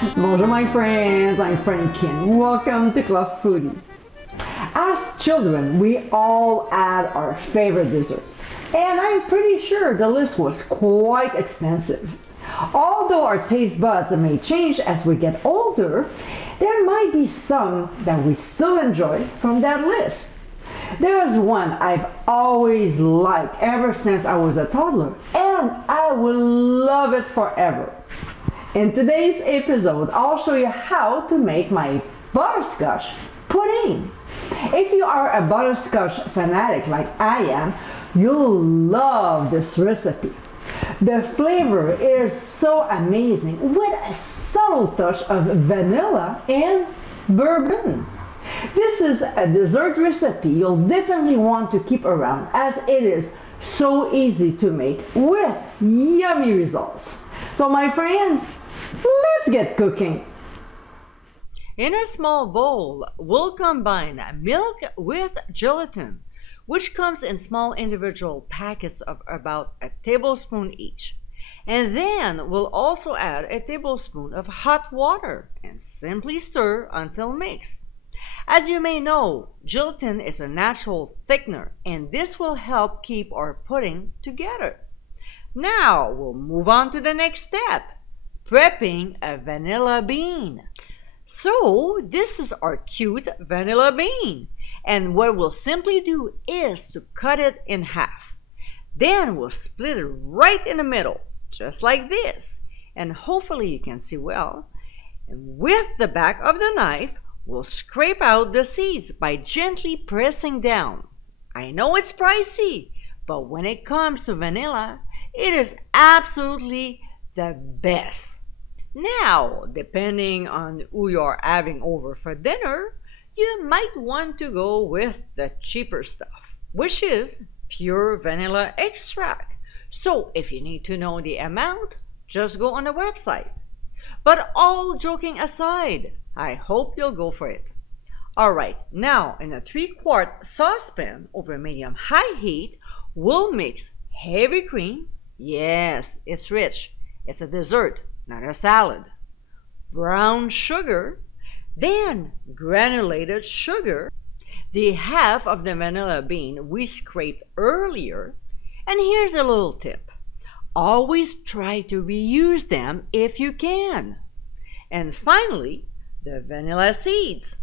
Bonjour my friends, I'm Frank Kim. Welcome to Club Foodie. As children, we all had our favorite desserts, and I'm pretty sure the list was quite extensive. Although our taste buds may change as we get older, there might be some that we still enjoy from that list. There is one I've always liked ever since I was a toddler, and I will love it forever. In today's episode, I'll show you how to make my butterscotch pudding. If you are a butterscotch fanatic like I am, you'll love this recipe. The flavor is so amazing with a subtle touch of vanilla and bourbon. This is a dessert recipe you'll definitely want to keep around as it is so easy to make with yummy results. So my friends, let's get cooking. In a small bowl, we'll combine milk with gelatin, which comes in small individual packets of about a tablespoon each. And then we'll also add a tablespoon of hot water and simply stir until mixed. As you may know, gelatin is a natural thickener, and this will help keep our pudding together. Now we'll move on to the next step, prepping a vanilla bean. So this is our cute vanilla bean, and what we'll simply do is to cut it in half. Then we'll split it right in the middle, just like this, and hopefully you can see well. And with the back of the knife, we'll scrape out the seeds by gently pressing down. I know it's pricey, but when it comes to vanilla, it is absolutely the best. Now, depending on who you're having over for dinner, you might want to go with the cheaper stuff, which is pure vanilla extract. So if you need to know the amount, just go on the website. But all joking aside, I hope you'll go for it. Alright, now in a 3-quart saucepan over medium-high heat, we'll mix heavy cream. Yes, it's rich. It's a dessert, not a salad. Brown sugar, then granulated sugar, the half of the vanilla bean we scraped earlier, and here's a little tip. Always try to reuse them if you can. And finally, the vanilla seeds.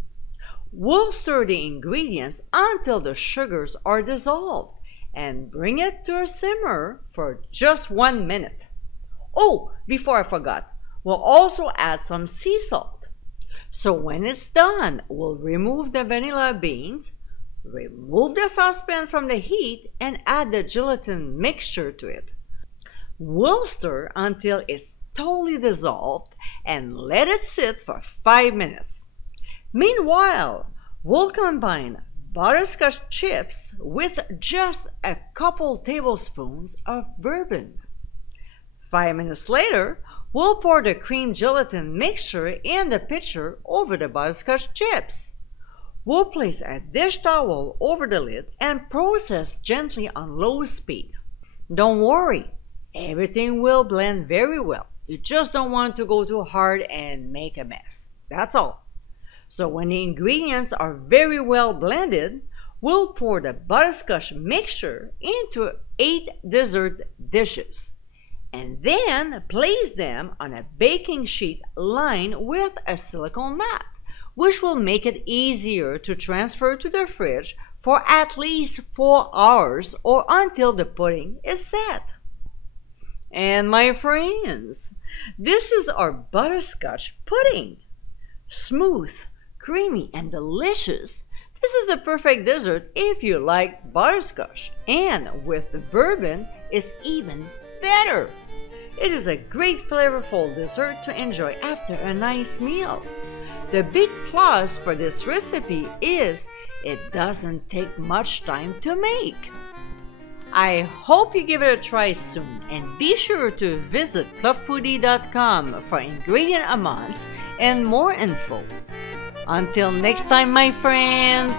We'll stir the ingredients until the sugars are dissolved and bring it to a simmer for just 1 minute. Oh, before I forgot, we'll also add some sea salt. So when it's done, we'll remove the vanilla beans, remove the saucepan from the heat, and add the gelatin mixture to it. We'll stir until it's totally dissolved and let it sit for 5 minutes. Meanwhile, we'll combine butterscotch chips with just a couple tablespoons of bourbon. 5 minutes later, we'll pour the cream gelatin mixture in the pitcher over the butterscotch chips. We'll place a dish towel over the lid and process gently on low speed. Don't worry, everything will blend very well. You just don't want to go too hard and make a mess. That's all. So when the ingredients are very well blended, we'll pour the butterscotch mixture into 8 dessert dishes, and then place them on a baking sheet lined with a silicone mat, which will make it easier to transfer to the fridge for at least 4 hours or until the pudding is set. And my friends, this is our butterscotch pudding. Smooth, creamy, and delicious. This is a perfect dessert if you like butterscotch, and with the bourbon, it's even better. It is a great flavorful dessert to enjoy after a nice meal. The big plus for this recipe is it doesn't take much time to make. I hope you give it a try soon, and be sure to visit clubfoodie.com for ingredient amounts and more info. Until next time, my friends,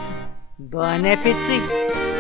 bon appétit!